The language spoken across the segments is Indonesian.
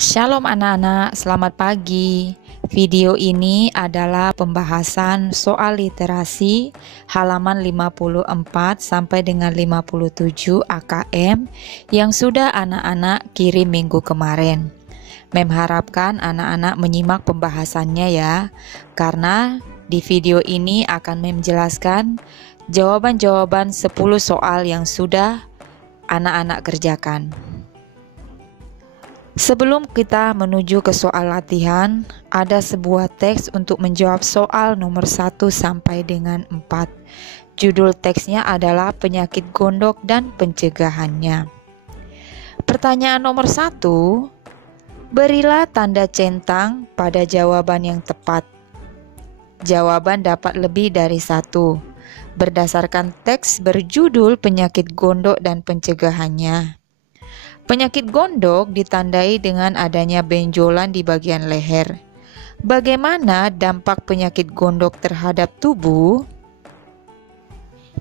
Shalom anak-anak, selamat pagi. Video ini adalah pembahasan soal literasi halaman 54 sampai dengan 57 AKM yang sudah anak-anak kirim minggu kemarin. Mem harapkan anak-anak menyimak pembahasannya ya, karena di video ini akan menjelaskan jawaban-jawaban 10 soal yang sudah anak-anak kerjakan. Sebelum kita menuju ke soal latihan, ada sebuah teks untuk menjawab soal nomor 1 sampai dengan 4. Judul teksnya adalah penyakit gondok dan pencegahannya. Pertanyaan nomor 1, berilah tanda centang pada jawaban yang tepat. Jawaban dapat lebih dari 1. Berdasarkan teks berjudul penyakit gondok dan pencegahannya. Penyakit gondok ditandai dengan adanya benjolan di bagian leher. Bagaimana dampak penyakit gondok terhadap tubuh?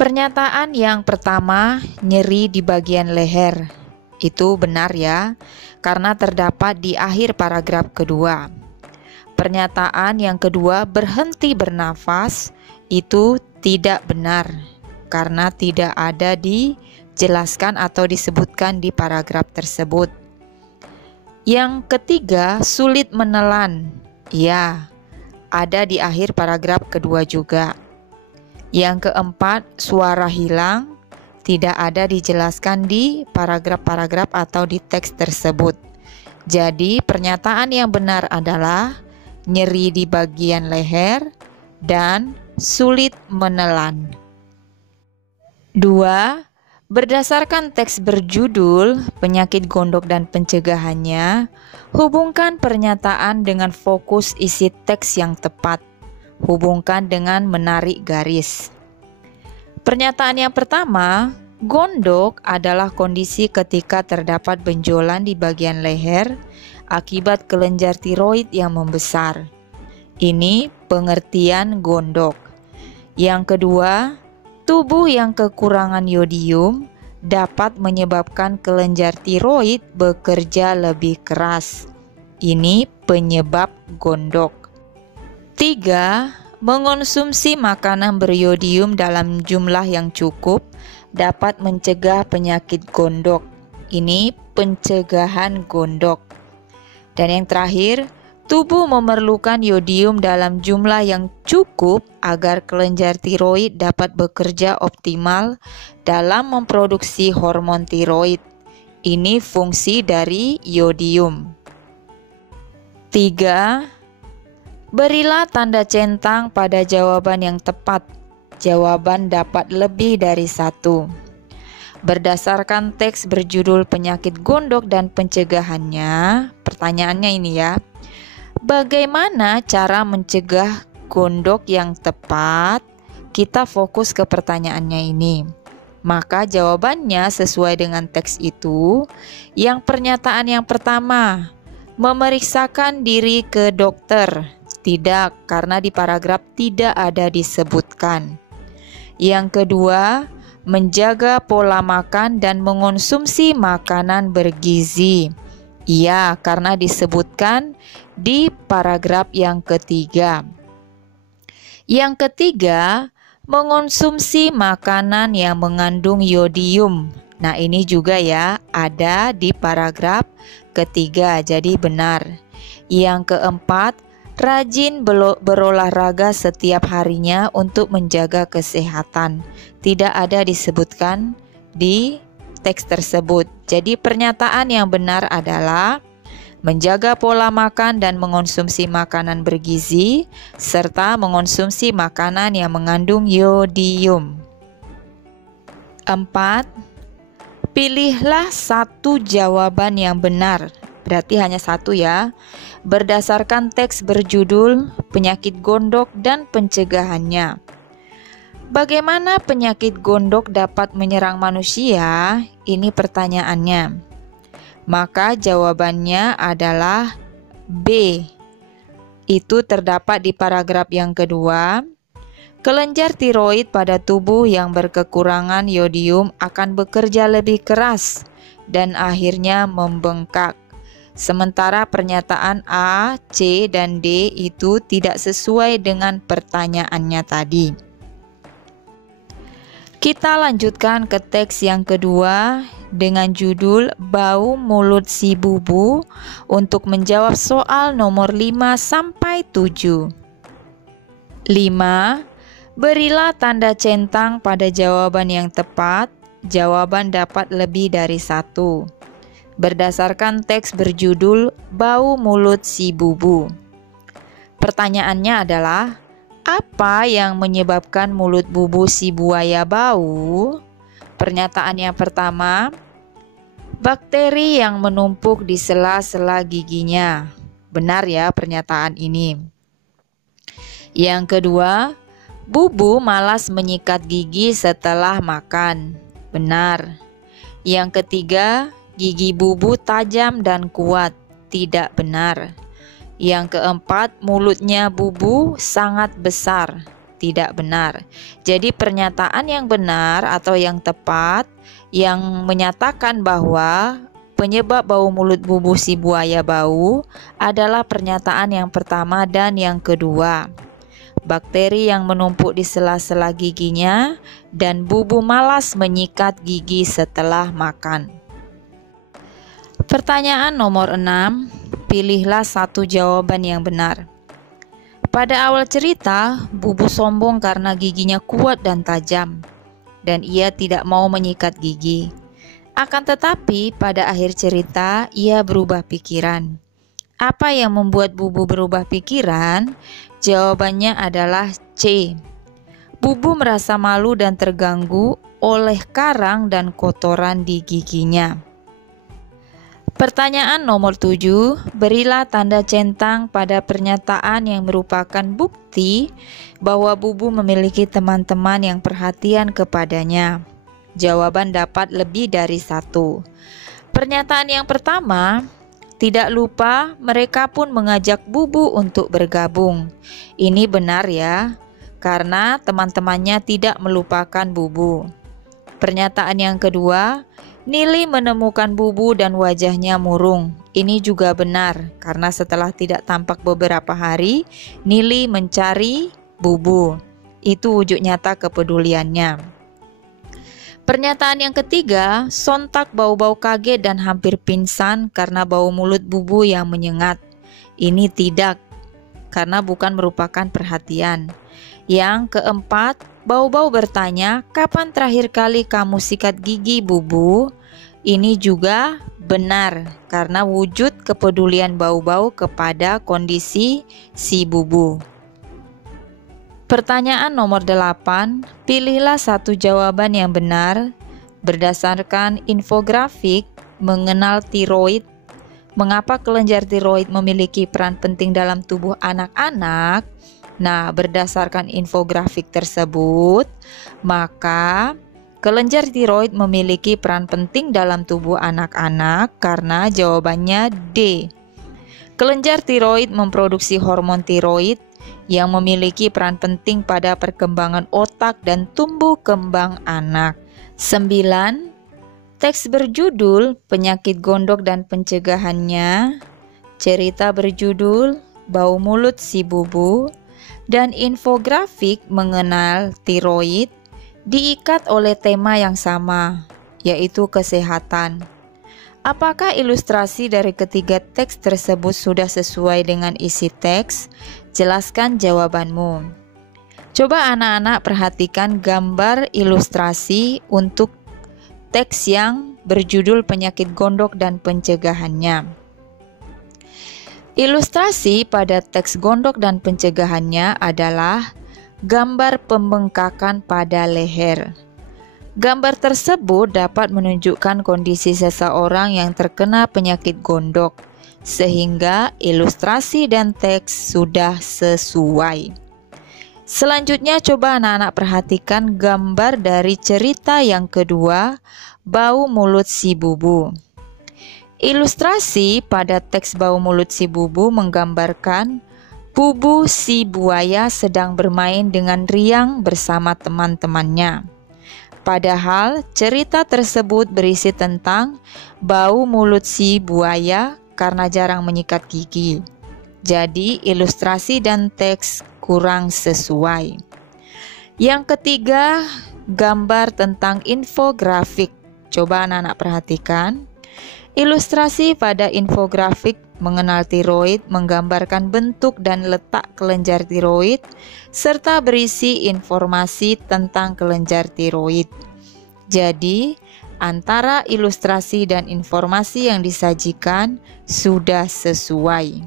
Pernyataan yang pertama, nyeri di bagian leher. Itu benar ya, karena terdapat di akhir paragraf kedua. Pernyataan yang kedua, berhenti bernafas, itu tidak benar, karena tidak ada dijelaskan atau disebutkan di paragraf tersebut. Yang ketiga, sulit menelan. Ya, ada di akhir paragraf kedua juga. Yang keempat, suara hilang. Tidak ada dijelaskan di paragraf-paragraf atau di teks tersebut. Jadi, pernyataan yang benar adalah nyeri di bagian leher dan sulit menelan. 2. Berdasarkan teks berjudul penyakit gondok dan pencegahannya, hubungkan pernyataan dengan fokus isi teks yang tepat. Hubungkan dengan menarik garis. Pernyataan yang pertama, gondok adalah kondisi ketika terdapat benjolan di bagian leher akibat kelenjar tiroid yang membesar. Ini pengertian gondok. Yang kedua, tubuh yang kekurangan yodium dapat menyebabkan kelenjar tiroid bekerja lebih keras. Ini penyebab gondok. 3. Mengonsumsi makanan beryodium dalam jumlah yang cukup dapat mencegah penyakit gondok. Ini pencegahan gondok. Dan yang terakhir, tubuh memerlukan yodium dalam jumlah yang cukup agar kelenjar tiroid dapat bekerja optimal dalam memproduksi hormon tiroid. Ini fungsi dari yodium. 3. Berilah tanda centang pada jawaban yang tepat. Jawaban dapat lebih dari 1. Berdasarkan teks berjudul penyakit gondok dan pencegahannya, pertanyaannya ini ya. Bagaimana cara mencegah gondok yang tepat? Kita fokus ke pertanyaannya ini. Maka jawabannya sesuai dengan teks itu. Yang pernyataan yang pertama, memeriksakan diri ke dokter. Tidak, karena di paragraf tidak ada disebutkan. Yang kedua, menjaga pola makan dan mengonsumsi makanan bergizi. Iya, karena disebutkan di paragraf yang ketiga. Yang ketiga, mengonsumsi makanan yang mengandung yodium. Nah, ini juga ya, ada di paragraf ketiga, jadi benar. Yang keempat, rajin berolahraga setiap harinya untuk menjaga kesehatan. Tidak ada disebutkan di teks tersebut. Jadi pernyataan yang benar adalah menjaga pola makan dan mengonsumsi makanan bergizi serta mengonsumsi makanan yang mengandung yodium. 4. Pilihlah satu jawaban yang benar. Berarti hanya satu ya. Berdasarkan teks berjudul penyakit gondok dan pencegahannya. Bagaimana penyakit gondok dapat menyerang manusia? Ini pertanyaannya. Maka jawabannya adalah B. Itu terdapat di paragraf yang kedua. Kelenjar tiroid pada tubuh yang berkekurangan yodium akan bekerja lebih keras dan akhirnya membengkak. sementara pernyataan A, C, dan D itu tidak sesuai dengan pertanyaannya tadi. Kita lanjutkan ke teks yang kedua dengan judul Bau Mulut Si Bubu untuk menjawab soal nomor 5 sampai 7. 5. Berilah tanda centang pada jawaban yang tepat. Jawaban dapat lebih dari 1. Berdasarkan teks berjudul Bau Mulut Si Bubu. Pertanyaannya adalah, apa yang menyebabkan mulut bubu si buaya bau? Pernyataan yang pertama, bakteri yang menumpuk di sela-sela giginya. Benar ya pernyataan ini. Yang kedua, bubu malas menyikat gigi setelah makan. Benar. Yang ketiga, gigi bubu tajam dan kuat. Tidak benar. Yang keempat, mulutnya bubu sangat besar. Tidak benar. Jadi pernyataan yang benar atau yang tepat yang menyatakan bahwa penyebab bau mulut bubu si buaya bau adalah pernyataan yang pertama dan yang kedua. Bakteri yang menumpuk di sela-sela giginya dan bubu malas menyikat gigi setelah makan. Pertanyaan nomor 6. Pilihlah satu jawaban yang benar. Pada awal cerita, bubu sombong karena giginya kuat dan tajam, dan ia tidak mau menyikat gigi. Akan tetapi, pada akhir cerita, ia berubah pikiran. Apa yang membuat bubu berubah pikiran? Jawabannya adalah C. Bubu merasa malu dan terganggu oleh karang dan kotoran di giginya. Pertanyaan nomor 7, berilah tanda centang pada pernyataan yang merupakan bukti bahwa bubu memiliki teman-teman yang perhatian kepadanya. Jawaban dapat lebih dari 1. Pernyataan yang pertama, tidak lupa mereka pun mengajak bubu untuk bergabung. Ini benar ya, karena teman-temannya tidak melupakan bubu. Pernyataan yang kedua, Nili menemukan bubu dan wajahnya murung. Ini juga benar, karena setelah tidak tampak beberapa hari, Nili mencari bubu. Itu wujud nyata kepeduliannya. Pernyataan yang ketiga, sontak bau-bau kaget dan hampir pingsan karena bau mulut bubu yang menyengat. Ini tidak, karena bukan merupakan perhatian. Yang keempat, bau-bau bertanya, kapan terakhir kali kamu sikat gigi bubu? Ini juga benar, karena wujud kepedulian bau-bau kepada kondisi si bubu. Pertanyaan nomor 8, pilihlah satu jawaban yang benar berdasarkan infografik mengenal tiroid. Mengapa kelenjar tiroid memiliki peran penting dalam tubuh anak-anak? Nah, berdasarkan infografik tersebut, maka kelenjar tiroid memiliki peran penting dalam tubuh anak-anak karena jawabannya D. Kelenjar tiroid memproduksi hormon tiroid yang memiliki peran penting pada perkembangan otak dan tumbuh kembang anak. 9. Teks berjudul Penyakit Gondok dan Pencegahannya, cerita berjudul Bau Mulut Si Bubu, dan infografik mengenal tiroid diikat oleh tema yang sama, yaitu kesehatan. Apakah ilustrasi dari ketiga teks tersebut sudah sesuai dengan isi teks? Jelaskan jawabanmu. Coba anak-anak perhatikan gambar ilustrasi untuk teks yang berjudul Penyakit Gondok dan Pencegahannya. Ilustrasi pada teks gondok dan pencegahannya adalah gambar pembengkakan pada leher. Gambar tersebut dapat menunjukkan kondisi seseorang yang terkena penyakit gondok, sehingga ilustrasi dan teks sudah sesuai. Selanjutnya coba anak-anak perhatikan gambar dari cerita yang kedua, Bau Mulut Si Bubu. Ilustrasi pada teks Bau Mulut Si Bubu menggambarkan bubu si buaya sedang bermain dengan riang bersama teman-temannya. Padahal cerita tersebut berisi tentang bau mulut si buaya karena jarang menyikat gigi. Jadi, ilustrasi dan teks kurang sesuai. Yang ketiga, gambar tentang infografik. Coba anak-anak perhatikan. Ilustrasi pada infografik mengenal tiroid menggambarkan bentuk dan letak kelenjar tiroid serta berisi informasi tentang kelenjar tiroid. Jadi, antara ilustrasi dan informasi yang disajikan sudah sesuai.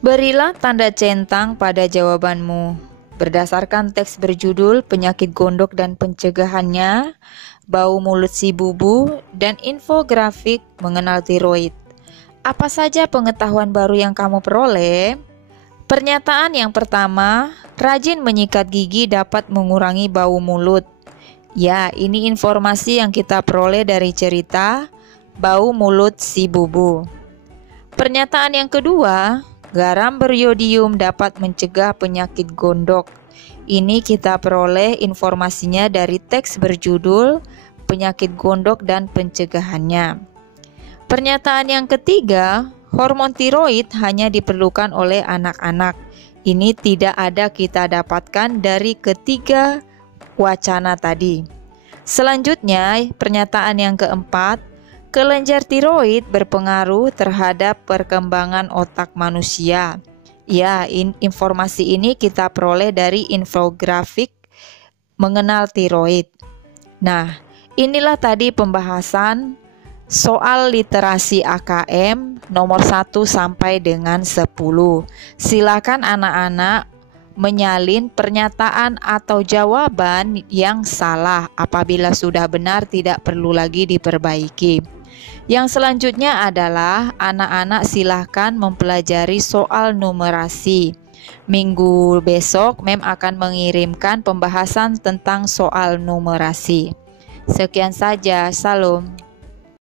Berilah tanda centang pada jawabanmu. Berdasarkan teks berjudul penyakit gondok dan pencegahannya, bau mulut si bubu, dan infografik mengenal tiroid. Apa saja pengetahuan baru yang kamu peroleh? Pernyataan yang pertama, rajin menyikat gigi dapat mengurangi bau mulut. Ya, ini informasi yang kita peroleh dari cerita bau mulut si bubu. Pernyataan yang kedua, garam beriodium dapat mencegah penyakit gondok. Ini kita peroleh informasinya dari teks berjudul penyakit gondok dan pencegahannya. Pernyataan yang ketiga, hormon tiroid hanya diperlukan oleh anak-anak. Ini tidak ada kita dapatkan dari ketiga wacana tadi. Selanjutnya, pernyataan yang keempat, kelenjar tiroid berpengaruh terhadap perkembangan otak manusia. Ya, informasi ini kita peroleh dari infografik mengenal tiroid. Nah, inilah tadi pembahasan soal literasi AKM nomor 1 sampai dengan 10. Silakan anak-anak menyalin pernyataan atau jawaban yang salah. Apabila sudah benar, tidak perlu lagi diperbaiki. Yang selanjutnya adalah anak-anak silahkan mempelajari soal numerasi. Minggu besok Mem akan mengirimkan pembahasan tentang soal numerasi. Sekian saja, salam.